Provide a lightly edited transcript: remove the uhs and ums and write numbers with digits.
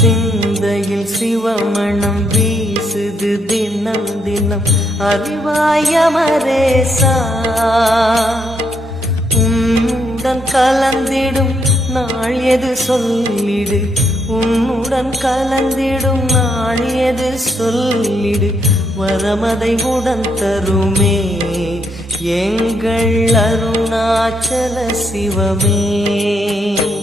சிந்தையில் சிவமணம் வீசுது தினம் தினம் அறிவாயமரேசா உன்னுடன் கலந்திடும் நாள் எது சொல்லிடு உன்னுடன் கலந்திடும் நாள் எது சொல்லிடு வரமதை உடன் தருமே எங்கள் அருணாச்சல சிவமே.